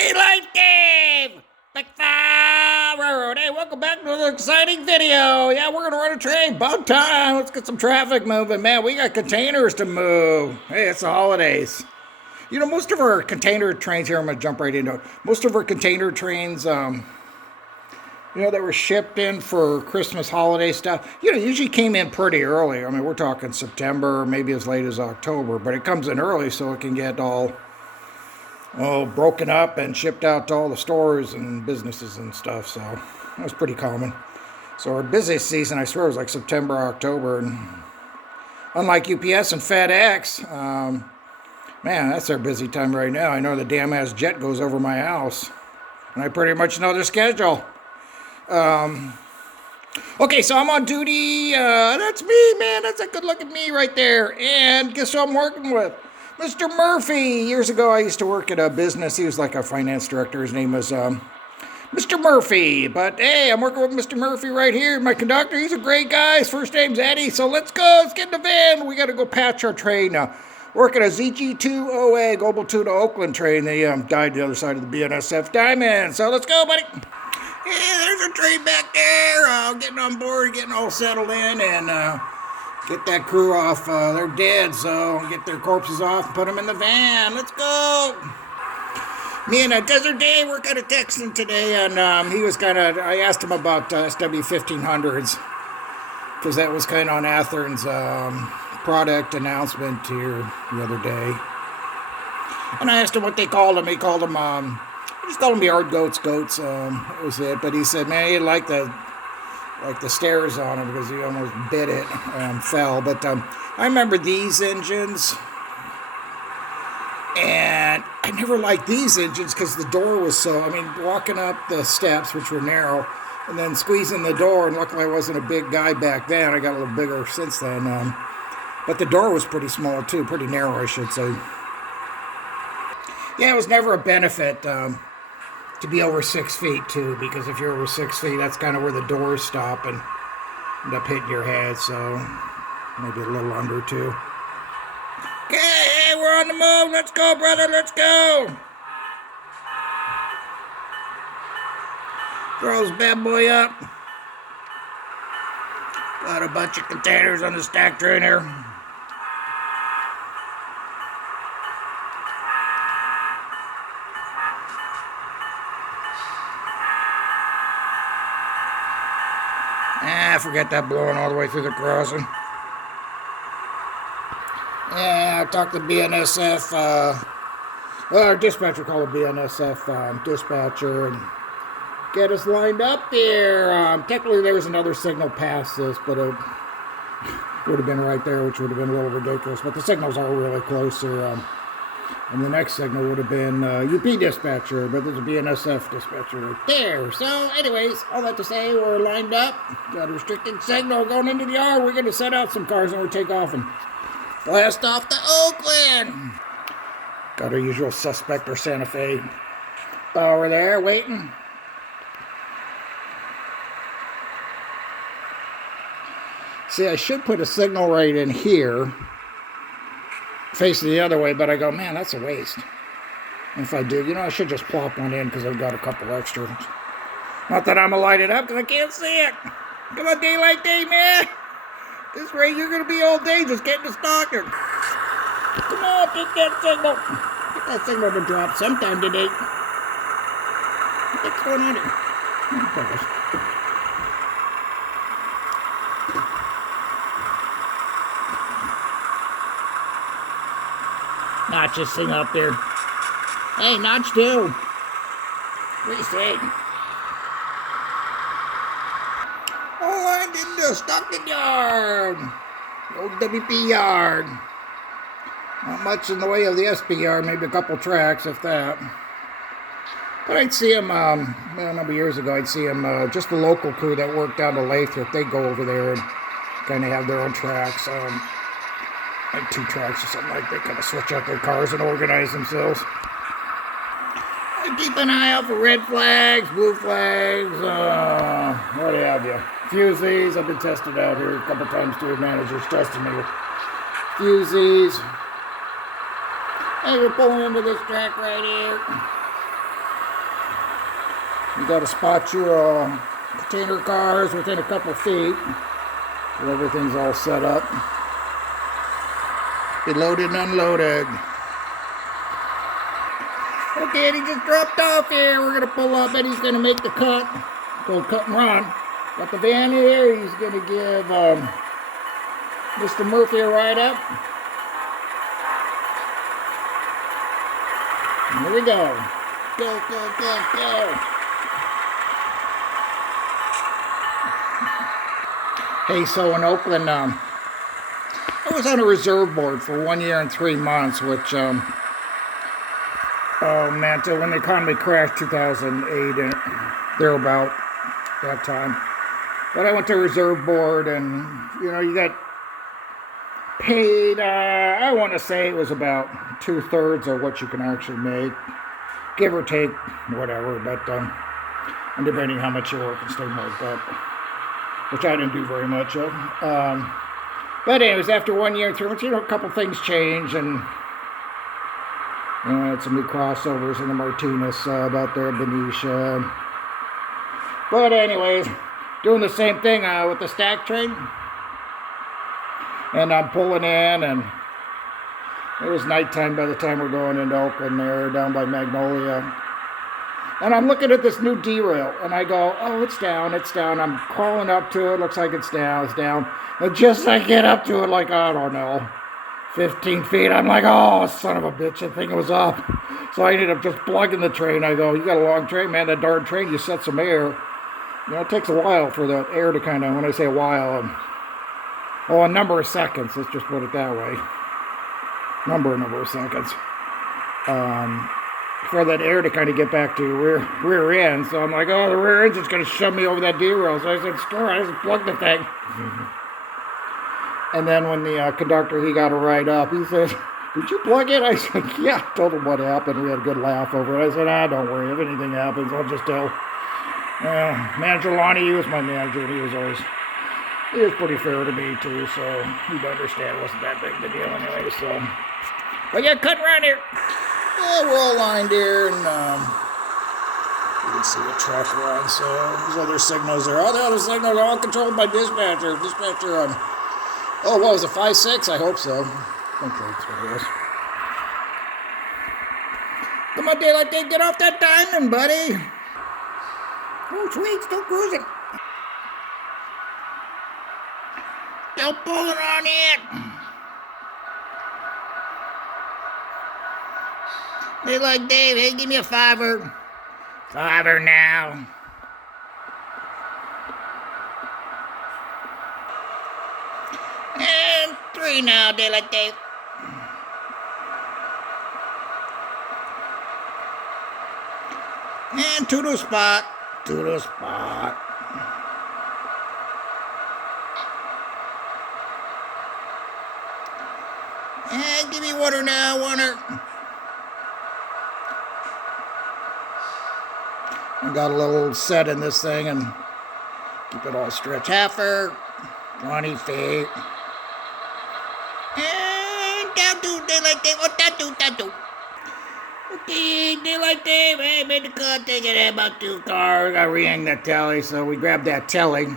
Daylight Dave! BAC V RR. Hey, welcome back to another exciting video. Yeah, we're going to run a train. About time. Let's get some traffic moving. Man, we got containers to move. Hey, it's the holidays. You know, most of our container trains here, I'm going to jump right into it. Most of our container trains, that were shipped in for Christmas holiday stuff, usually came in pretty early. I mean, we're talking September, maybe as late as October, but it comes in early so it can get all broken up and shipped out to all the stores and businesses and stuff. So that was pretty common. So our busiest season, I swear, was like September, October. And unlike UPS and FedEx, man, that's our busy time right now. I know the damn ass jet goes over my house, and I pretty much know their schedule. Okay, so I'm on duty. That's me, man. That's a good look at me right there. And guess who I'm working with? Mr. Murphy. Years ago, I used to work at a business. He was like a finance director. His name was Mr. Murphy. But hey, I'm working with Mr. Murphy right here. My conductor, he's a great guy. His first name's Eddie. So let's go. Let's get in the van. We got to go patch our train. Working a ZG2OA Global 2 to Oakland train. They died the other side of the BNSF Diamond. So let's go, buddy. Yeah, there's a train back there. Getting on board, getting all settled in, and get that crew off. They're dead, so get their corpses off and put them in the van. Let's go. Me and Desert Dave were kind of texting today, and he was I asked him about SW1500s, because that was kind of on Athern's product announcement here the other day. And I asked him what they called them. He called them, just called them yard goats. That was it. But he said, man, he liked the stairs on him because he almost bit it and fell. But I remember these engines, and I never liked these engines because the door was walking up the steps, which were narrow, and then squeezing the door, and luckily I wasn't a big guy back then. I got a little bigger since then. But the door was pretty small too, pretty narrow, I should say. Yeah, it was never a benefit to be over 6 feet too, because if you're over 6 feet, that's kind of where the doors stop and end up hitting your head. So maybe a little under too. Okay, we're on the move. Let's go, brother. Let's go. Throw this bad boy up. Got a bunch of containers on the stack train here. Forget that blowing all the way through the crossing. Yeah, I talked to BNSF, our dispatcher called a BNSF dispatcher and get us lined up here. Technically there was another signal past this, but it would have been right there, which would have been a little ridiculous. But the signals are really close here. And the next signal would have been UP dispatcher, but there's a BNSF dispatcher right there. So, anyways, all that to say, we're lined up. Got a restricted signal going into the yard. We're going to set out some cars and we'll take off and blast off to Oakland. Got our usual suspect, or Santa Fe, over there waiting. See, I should put a signal right in here, facing the other way, but I go, man, that's a waste. And if I do, I should just plop one in because I've got a couple extra. Not that I'm going to light it up because I can't see it. Come on, Daylight Day, man. This way you're going to be all day just getting to Stockton. Come on, get that signal. Get that signal to drop sometime today. What's going on here? Notch this thing up there. Hey, Notch too. What do you say? Oh, I'm in the Stockton yard. The old WP yard. Not much in the way of the SP yard, maybe a couple tracks, if that. But I'd see him, a number of years ago, I'd see him, just the local crew that worked down to Lathrop. They'd go over there and kind of have their own tracks. Like 2 tracks or something like that. They kind of switch out their cars and organize themselves. I keep an eye out for red flags, blue flags, what have you. Fusees, I've been tested out here a couple times too. Managers testing me with fusees. Hey, we're pulling into this track right here. You got to spot your container cars within a couple feet. So everything's all set up. Be loaded and unloaded. Okay, and he just dropped off here. We're going to pull up and he's going to make the cut. Called cut and run. Got the van here. He's going to give Mr. Murphy a ride up. And here we go. Go, go, go, go. Hey, so in Oakland, I was on a reserve board for 1 year and 3 months, which, oh man, till when the economy crashed 2008 and thereabout that time. But I went to reserve board and, you know, you got paid, I want to say it was about 2/3 of what you can actually make. Give or take, whatever, but, and depending how much you work and stay marked up. Which I didn't do very much of. But anyways, after 1 year and 3 months, you know, a couple things changed, and you know, I had some new crossovers in the Martinez out there at Benicia. But anyways, doing the same thing with the stack train. And I'm pulling in, and it was nighttime by the time we're going into Oakland there, down by Magnolia. And I'm looking at this new derail, and I go, oh, it's down, it's down. I'm crawling up to it, looks like it's down, it's down. And just as I get up to it, like, I don't know, 15 feet, I'm like, oh, son of a bitch, I think it was up. So I ended up just plugging the train. I go, you got a long train, man, that darn train, you set some air. You know, it takes a while for the air to kind of, when I say a while, a number of seconds, let's just put it that way. Number of seconds. For that air to kind of get back to rear end. So I'm like, oh, the rear engine's going to shove me over that derail. So I said, store, I just plugged the thing. And then when the conductor, he got a ride up, he said, did you plug it? I said, yeah. I told him what happened. We had a good laugh over it. I said, don't worry. If anything happens, I'll just tell. Manager Lonnie, he was my manager, and he was pretty fair to me, too. So he'd understand it wasn't that big of a deal anyway. So, but yeah, cut around here. Yeah, we're all lined here, and you can see the track run. So there's other signals there. All the other signals are all controlled by dispatcher. Dispatcher on, oh, what was it, 5-6? I hope so. I think that's what it is. Come on, Daylight Day, get off that diamond, buddy. Oh, sweet, still cruising. Still pulling on it. They like, Dave, hey, give me a $5. $5 now. And $3 now, Daylight Dave. And to the spot. To the spot. And give me water now, water. I got a little set in this thing and keep it all stretched. Halfer, 20 feet. And down to Daylight Dave. What that do? Okay, Daylight Dave. Hey, made the cut. Take it in about 2 cars. I re-hang that telly, so we grabbed that telly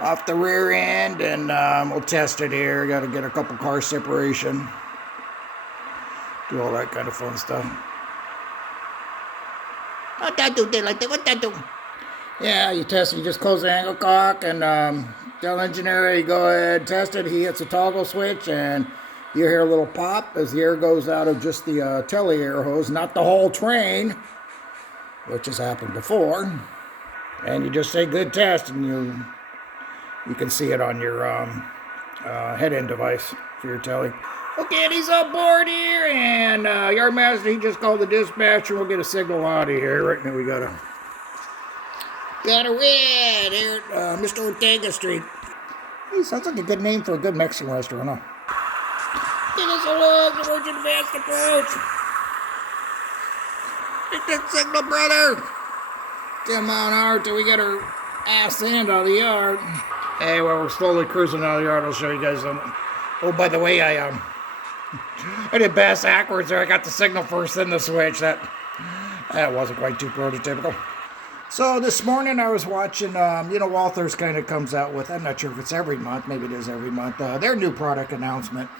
off the rear end, and we'll test it here. Got to get a couple car separation. Do all that kind of fun stuff. What that do, Daylight Dave? What that do? Yeah, you test it. You just close the angle cock and tell engineer, you go ahead, test it. He hits a toggle switch, and you hear a little pop as the air goes out of just the telly air hose, not the whole train, which has happened before. And you just say good test, and you can see it on your head-end device for your telly. Okay, and he's on board here, and Yardmaster, he just called the dispatcher. We'll get a signal out of here. Right now we got a red here at Mr. Ortega Street. Hey, sounds like a good name for a good Mexican restaurant, huh? Get us along, the Virgin Advanced Approach. Get that signal, brother. 10 mile an hour till we get our ass in out of the yard. Hey, well, we're slowly cruising out of the yard. I'll show you guys something. Oh, by the way, I did bass backwards there. I got the signal first, then the switch. That That wasn't quite too prototypical. So this morning I was watching, Walthers kind of comes out with, I'm not sure if it's every month, maybe it is every month, their new product announcement.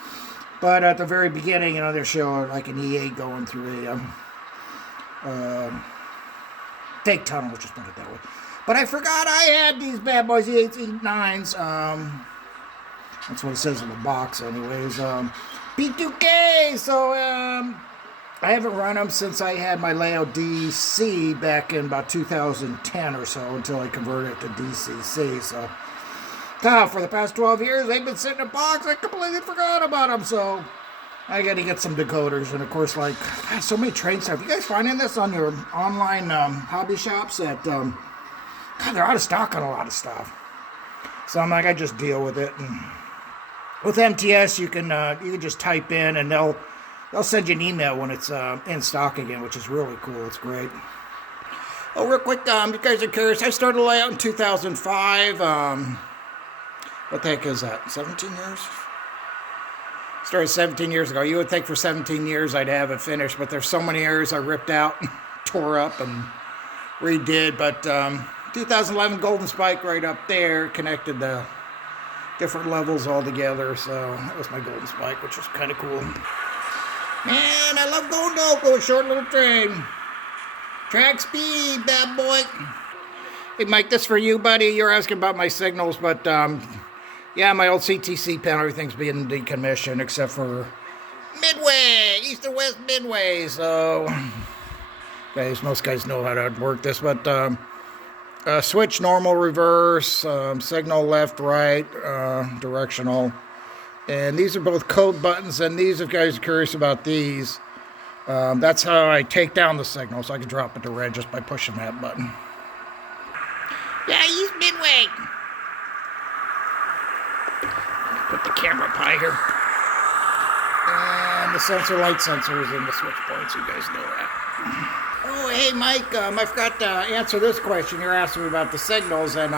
But at the very beginning, they show like an E8 going through a fake tunnel, let's just put it that way. But I forgot I had these bad boys, E8s, E9s. That's what it says in the box anyways. P2K, so I haven't run them since I had my layout DC back in about 2010 or so until I converted it to DCC. So, for the past 12 years, they've been sitting in a box. I completely forgot about them. So, I got to get some decoders. And, of course, so many train stuff. You guys finding this on your online hobby shops? That they're out of stock on a lot of stuff. So, I'm like, I just deal with it. And with MTS, you can just type in and they'll send you an email when it's in stock again, which is really cool. It's great. Oh, real quick, you guys are curious. I started layout in 2005. What the heck is that? 17 years? Started 17 years ago. You would think for 17 years I'd have it finished, but there's so many areas I ripped out, tore up, and redid. But 2011 Golden Spike right up there connected the different levels all together. So that was my Golden Spike, which was kind of cool. Man, I love going to Oakland, short little train. Track speed, bad boy. Hey, Mike, this for you, buddy. You're asking about my signals, but, yeah, my old CTC panel, everything's being decommissioned except for Midway, East and West Midway. So, guys, most guys know how to work this, but, switch, normal, reverse, signal, left, right, directional. And these are both code buttons, and these, if you guys are curious about these, that's how I take down the signal, so I can drop it to red just by pushing that button. Yeah, use Midway. Put the camera up high here. And the sensor, light sensor is in the switch points, you guys know that. Oh, hey, Mike, I forgot to answer this question. You're asking me about the signals, and,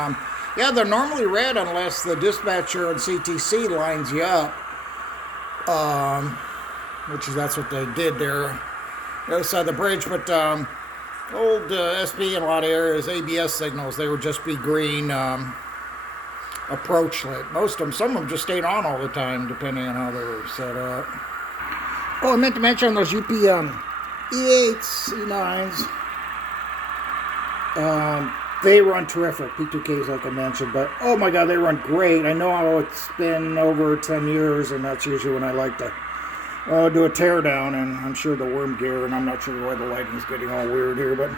yeah, they're normally red unless the dispatcher and CTC lines you up, that's what they did there, the other side of the bridge. But old SB in a lot of areas, ABS signals, they would just be green approach lit. Most of them, some of them just stayed on all the time, depending on how they were set up. Oh, I meant to mention on those UP E8s, E9s. They run terrific, P2Ks like I mentioned, but oh my god, they run great. I know it's been over 10 years, and that's usually when I like to do a teardown, and I'm sure the worm gear, and I'm not sure why the lighting's getting all weird here, but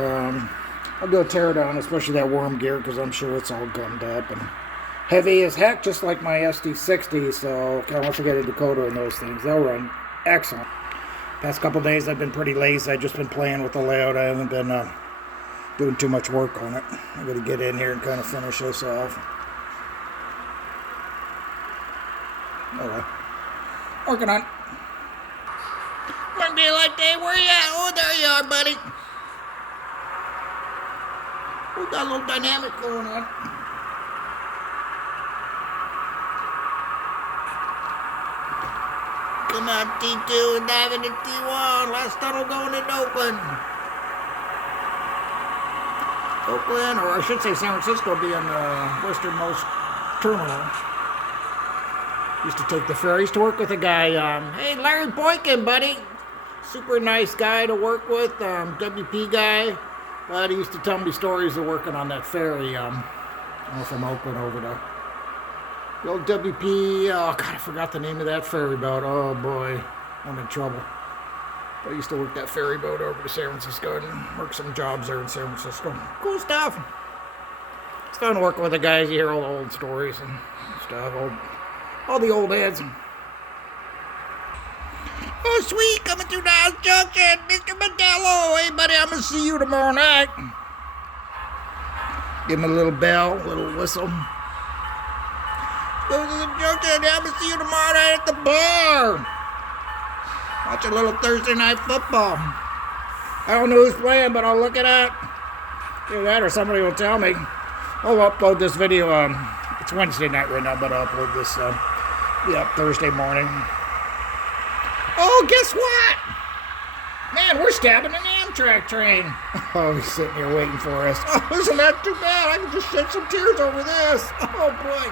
I'll do a teardown, especially that worm gear, because I'm sure it's all gummed up and heavy as heck, just like my SD60, so once I get a decoder in those things, they'll run excellent. Past couple days I've been pretty lazy. I've just been playing with the layout. I haven't been doing too much work on it. I'm going to get in here and kind of finish this off. Okay. Working on it. Morning, daylight day. Where you at? Oh, there you are, buddy. We got a little dynamic going on. Come on, T2 and dive into T1. Last tunnel going into Oakland. Oakland, or I should say San Francisco, being the westernmost terminal. Used to take the ferry. Used to work with a guy, hey, Larry Boykin, buddy. Super nice guy to work with, WP guy. But he used to tell me stories of working on that ferry, from Oakland over to the old WP. Oh, God, I forgot the name of that ferry boat. Oh, boy, I'm in trouble. I used to work that ferry boat over to San Francisco and work some jobs there in San Francisco. Cool stuff. It's fun working with the guys. You hear all the old stories and stuff. All the old heads. Oh, sweet. Coming through Niles Junction. Mr. Modello. Hey, buddy, I'm going to see you tomorrow night. Give him a little bell, a little whistle. Go to the junction. I'm going to see you tomorrow night at the bar. Watch a little Thursday night football. I don't know who's playing, but I'll look it up. Either that or somebody will tell me. I'll upload this video. It's Wednesday night right now, but I'll upload this Thursday morning. Oh, guess what? Man, we're stabbing an Amtrak train. Oh, he's sitting here waiting for us. Oh, isn't that too bad? I can just shed some tears over this. Oh, boy.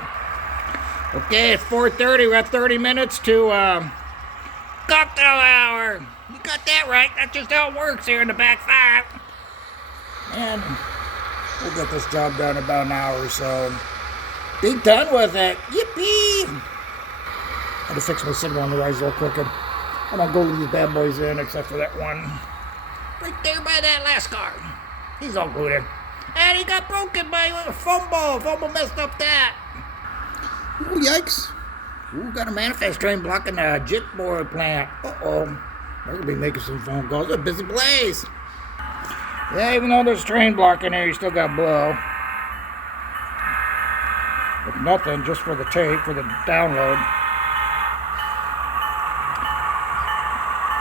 Okay, it's 4:30. We got 30 minutes to cocktail hour. You got that right. That's just how it works here in the BAC 5. And we'll get this job done in about an hour or so. Be done with it. Yippee! I had to fix my signal on the rise a little quicker. I'm gonna go leave these bad boys in, except for that one. Right there by that last car. He's all glued in. And he got broken by a fumble. Fumble messed up that. Ooh, yikes. Ooh, got a manifest train blocking the jitboard plant. Uh-oh. They're gonna be making some phone calls. It's a busy place. Yeah, even though there's a train blocking there, you still got blow. With nothing, just for the tape, for the download.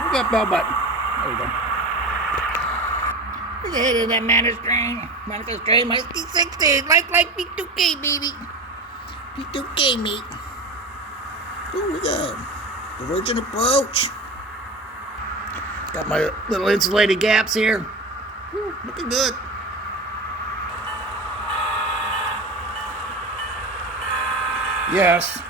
We got bell button. There you go. Look ahead of that manifest train. My P60. Like P2K, baby. P2K, mate. Ooh, we got divergent approach. Got my little insulated gaps here. Ooh, looking good. Yes.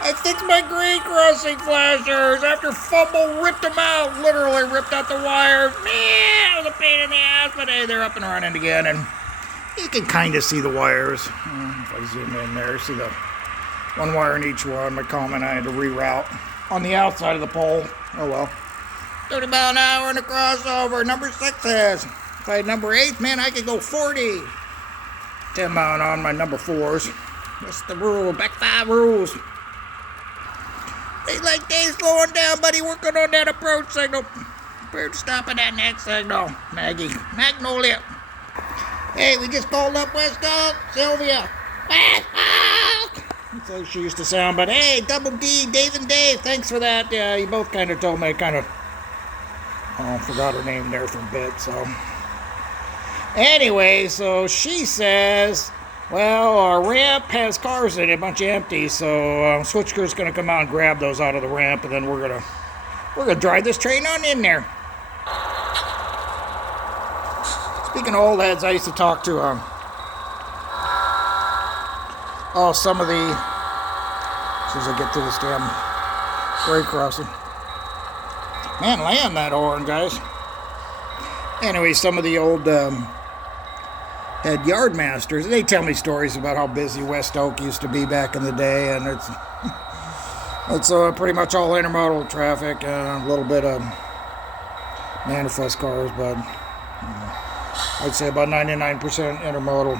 I fixed my grade crossing flashers after fumble ripped them out. Literally ripped out the wires. Man, it was a pain in the ass, but hey, they're up and running again, and you can kind of see the wires. If I zoom in there, see the one wire in each one. My comment, I had to reroute on the outside of the pole. Oh well. 30 mile an hour in the crossover. Number 6 says. If I had number 8, man, I could go 40. 10 mile on my number 4s. That's the rule. BAC 5 rules. They like Dave slowing down, buddy. Working on that approach signal. Prepare to stop at that next signal. Magnolia. Hey, we just called up West Oak. Sylvia. West Oak. That's how she used to sound. But hey, Double D, Dave and Dave. Thanks for that. Yeah, you both kind of told me. Forgot her name there for a bit. So anyway, so she says, well, our ramp has cars in it, a bunch of empties, so switch crew's gonna come out and grab those out of the ramp, and then we're gonna drive this train on in there. Speaking of old heads, I used to talk to some of the, as soon as I get to this damn grade crossing. Man, land that horn, guys. Anyway, some of the old head yard masters, they tell me stories about how busy West Oak used to be back in the day, and it's pretty much all intermodal traffic, a little bit of manifest cars, but I'd say about 99% intermodal.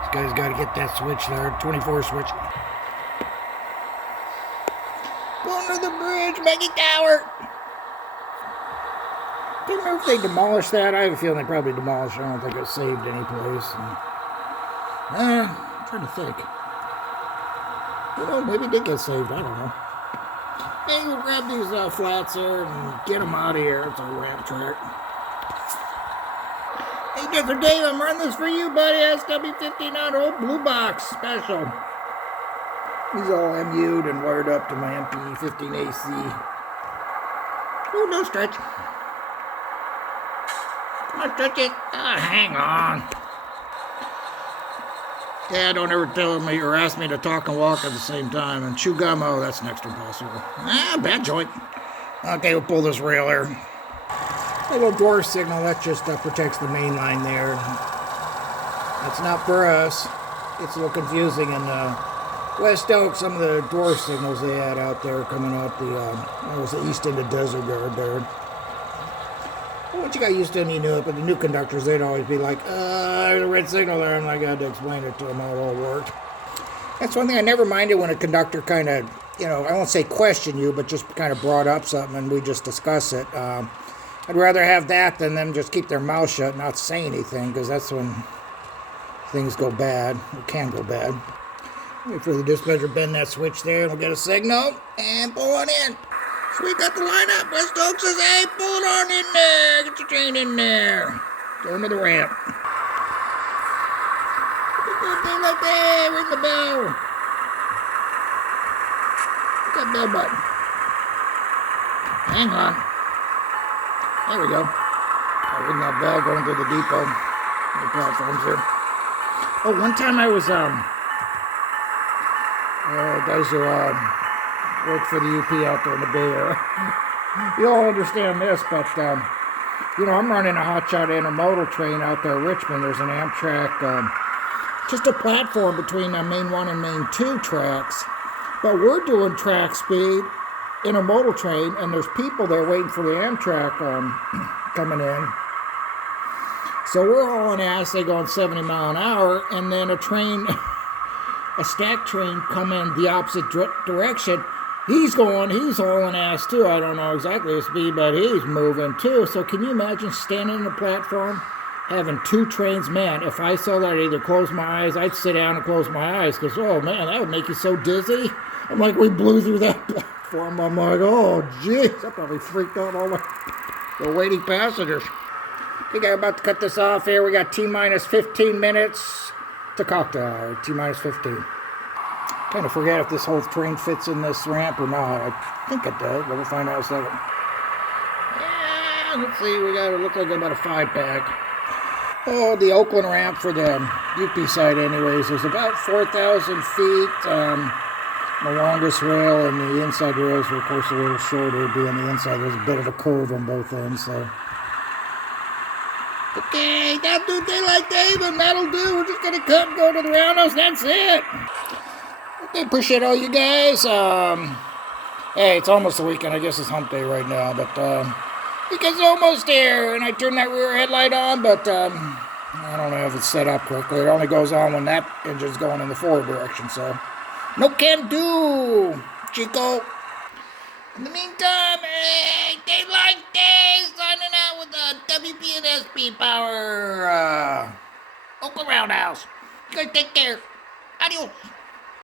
This guy's got to get that switch there, 24 switch. Going to the bridge, Maggie Tower. Don't know if they demolished that. I have a feeling they probably demolished it. I don't think it saved any place. I'm trying to think. Well, maybe it did get saved. I don't know. Hey, we'll grab these flats there and get them out of here. It's a ramp track. Hey, Desert Dave, I'm running this for you, buddy. SW15 on old blue box special. He's all MU'd and wired up to my MP15AC. Oh, no stretch. Come on, stretch it. Hang on. Dad, don't ever tell me or ask me to talk and walk at the same time. And chew gum, oh, that's next to impossible. Bad joint. Okay, we'll pull this rail here. A little dwarf signal, that just protects the main line there. That's not for us. It's a little confusing in West Oak. Some of the dwarf signals they had out there coming up, that was the east end of Desert Guard there. Once you got used to it, you knew it, but the new conductors, they'd always be like, there's a red signal there, and I had to explain it to them how it all worked. That's one thing I never minded when a conductor kind of, I won't say question you, but just kind of brought up something and we just discuss it. I'd rather have that than them just keep their mouth shut and not say anything, because that's when things go bad, or can go bad. Wait for the dispatcher to bend that switch there, and we'll get a signal, and pull on in. So we got the lineup. West Oak says, hey, pull it on in there. Get your train in there. Going to the ramp. Thing like that. Ring the bell. Hit that bell button. Hang on. There we go. I'll ring that bell going to the depot. The platforms here. Oh, one time I was, guys who, work for the UP out there in the Bay Area. You all understand this, but, I'm running a hotshot intermodal train out there in Richmond. There's an Amtrak, just a platform between main 1 and main 2 tracks. But we're doing track speed, intermodal train, and there's people there waiting for the Amtrak coming in. So we're hauling ass, they going 70 mile an hour, and then a train, a stack train coming the opposite direction. He's hauling ass too. I don't know exactly the speed, but he's moving too. So can you imagine standing on the platform, having 2 trains? Man, if I saw that, I'd either close my eyes, I'd sit down and close my eyes, because, oh man, that would make you so dizzy. I'm like, we blew through that platform. I'm like, oh jeez, that probably freaked out all the waiting passengers. I think I'm about to cut this off here. We got T-minus 15 minutes to cocktail hour. T-minus 15. Kind of forget if this whole train fits in this ramp or not. I think it does, but we'll find out in a second. Yeah, let's see. We got to look like about a 5-pack. Oh, the Oakland ramp for the UP side anyways. There's about 4,000 feet. The longest rail and the inside rails were, of course, a little shorter. Being the inside, there's a bit of a curve on both ends, so. Okay, that'll do daylight, Dave, and that'll do. We're just going to cut and go to the roundhouse. That's it. Okay, appreciate all you guys. Hey, it's almost the weekend. I guess it's hump day right now, but weekend's almost there, and I turned that rear headlight on, but I don't know if it's set up correctly. It only goes on when that engine's going in the forward direction, so no can do, Chico. In the meantime, hey, daylight day, signing out with the WP&SP Power Oakland Roundhouse. You guys take care. Adios.